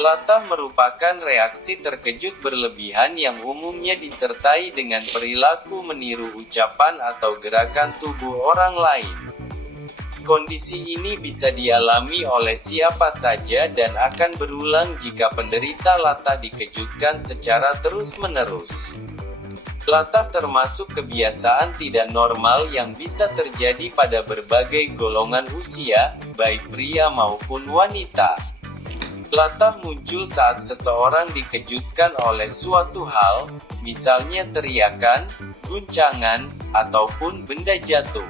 Latah merupakan reaksi terkejut berlebihan yang umumnya disertai dengan perilaku meniru ucapan atau gerakan tubuh orang lain. Kondisi ini bisa dialami oleh siapa saja dan akan berulang jika penderita latah dikejutkan secara terus-menerus. Latah termasuk kebiasaan tidak normal yang bisa terjadi pada berbagai golongan usia, baik pria maupun wanita. Latah muncul saat seseorang dikejutkan oleh suatu hal, misalnya teriakan, guncangan, ataupun benda jatuh.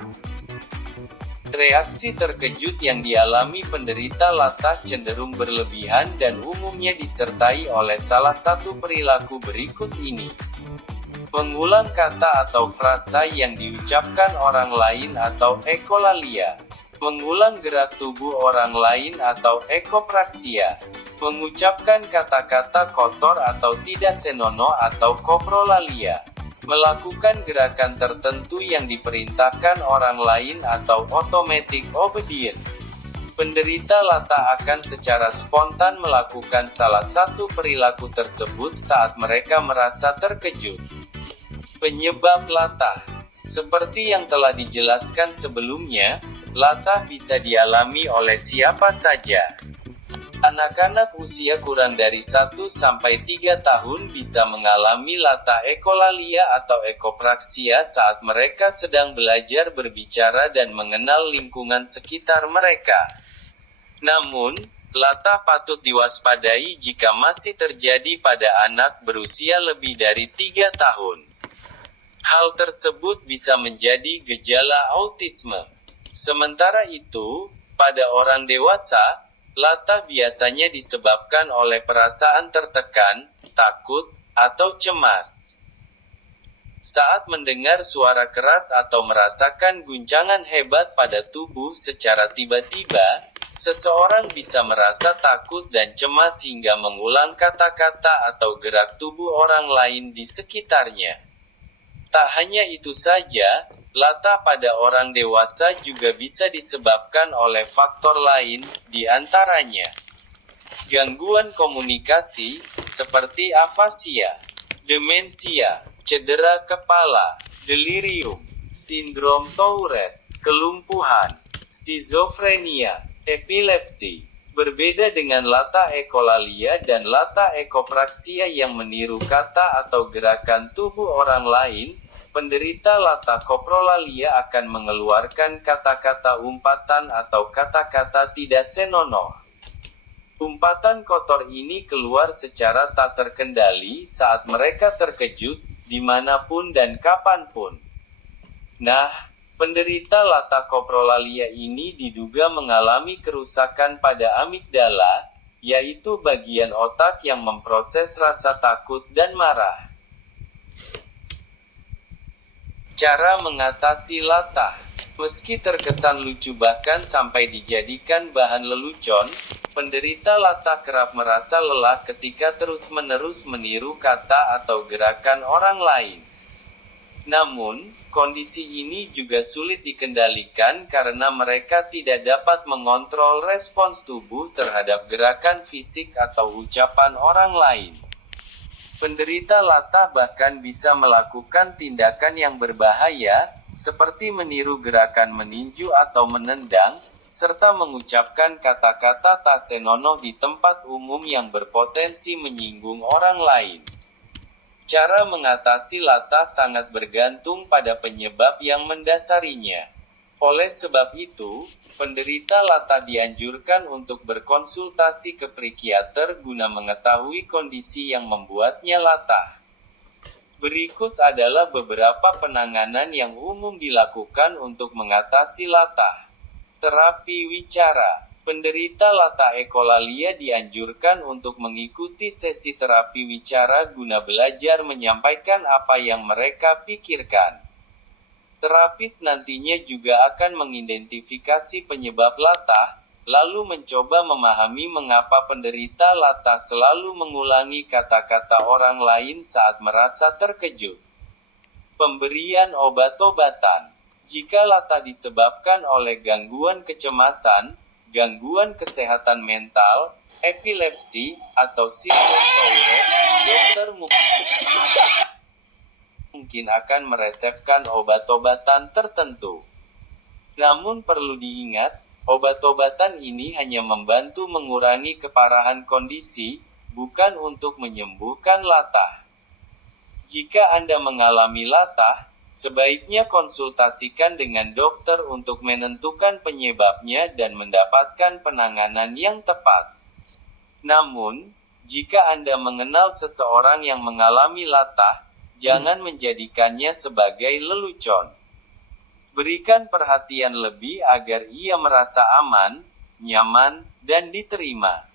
Reaksi terkejut yang dialami penderita latah cenderung berlebihan dan umumnya disertai oleh salah satu perilaku berikut ini. Mengulang kata atau frasa yang diucapkan orang lain atau ekolalia. Mengulang gerak tubuh orang lain atau ekopraksia. Mengucapkan kata-kata kotor atau tidak senonoh atau koprolalia. Melakukan gerakan tertentu yang diperintahkan orang lain atau automatic obedience. Penderita latah akan secara spontan melakukan salah satu perilaku tersebut saat mereka merasa terkejut. Penyebab latah. Seperti yang telah dijelaskan sebelumnya, latah bisa dialami oleh siapa saja. Anak-anak usia kurang dari 1-3 tahun bisa mengalami latah ekolalia atau ekopraksia saat mereka sedang belajar berbicara dan mengenal lingkungan sekitar mereka. Namun, latah patut diwaspadai jika masih terjadi pada anak berusia lebih dari 3 tahun. Hal tersebut bisa menjadi gejala autisme. Sementara itu, pada orang dewasa, latah biasanya disebabkan oleh perasaan tertekan, takut, atau cemas. Saat mendengar suara keras atau merasakan guncangan hebat pada tubuh secara tiba-tiba, seseorang bisa merasa takut dan cemas hingga mengulang kata-kata atau gerak tubuh orang lain di sekitarnya. Tak hanya itu saja, latah pada orang dewasa juga bisa disebabkan oleh faktor lain, di antaranya gangguan komunikasi, seperti afasia, demensia, cedera kepala, delirium, sindrom Tourette, kelumpuhan, skizofrenia, epilepsi. Berbeda dengan latah ekolalia dan latah ekopraksia yang meniru kata atau gerakan tubuh orang lain, penderita latah koprolalia akan mengeluarkan kata-kata umpatan atau kata-kata tidak senonoh. Umpatan kotor ini keluar secara tak terkendali saat mereka terkejut, dimanapun dan kapanpun. Nah, penderita latah koprolalia ini diduga mengalami kerusakan pada amigdala, yaitu bagian otak yang memproses rasa takut dan marah. Cara mengatasi latah. Meski terkesan lucu bahkan sampai dijadikan bahan lelucon, penderita latah kerap merasa lelah ketika terus-menerus meniru kata atau gerakan orang lain. Namun, kondisi ini juga sulit dikendalikan karena mereka tidak dapat mengontrol respons tubuh terhadap gerakan fisik atau ucapan orang lain. Penderita latah bahkan bisa melakukan tindakan yang berbahaya, seperti meniru gerakan meninju atau menendang, serta mengucapkan kata-kata tak senonoh di tempat umum yang berpotensi menyinggung orang lain. Cara mengatasi latah sangat bergantung pada penyebab yang mendasarinya. Oleh sebab itu, penderita latah dianjurkan untuk berkonsultasi ke psikiater guna mengetahui kondisi yang membuatnya latah. Berikut adalah beberapa penanganan yang umum dilakukan untuk mengatasi latah. Terapi wicara. Penderita latah ekolalia dianjurkan untuk mengikuti sesi terapi wicara guna belajar menyampaikan apa yang mereka pikirkan. Terapis nantinya juga akan mengidentifikasi penyebab latah, lalu mencoba memahami mengapa penderita latah selalu mengulangi kata-kata orang lain saat merasa terkejut. Pemberian obat-obatan. Jika latah disebabkan oleh gangguan kecemasan, gangguan kesehatan mental, epilepsi, atau sindrom Tourette, dokter mungkin akan meresepkan obat-obatan tertentu. Namun perlu diingat, obat-obatan ini hanya membantu mengurangi keparahan kondisi, bukan untuk menyembuhkan latah. Jika Anda mengalami latah, sebaiknya konsultasikan dengan dokter untuk menentukan penyebabnya dan mendapatkan penanganan yang tepat. Namun, jika Anda mengenal seseorang yang mengalami latah, jangan menjadikannya sebagai lelucon. Berikan perhatian lebih agar ia merasa aman, nyaman, dan diterima.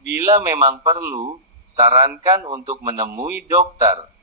Bila memang perlu, sarankan untuk menemui dokter.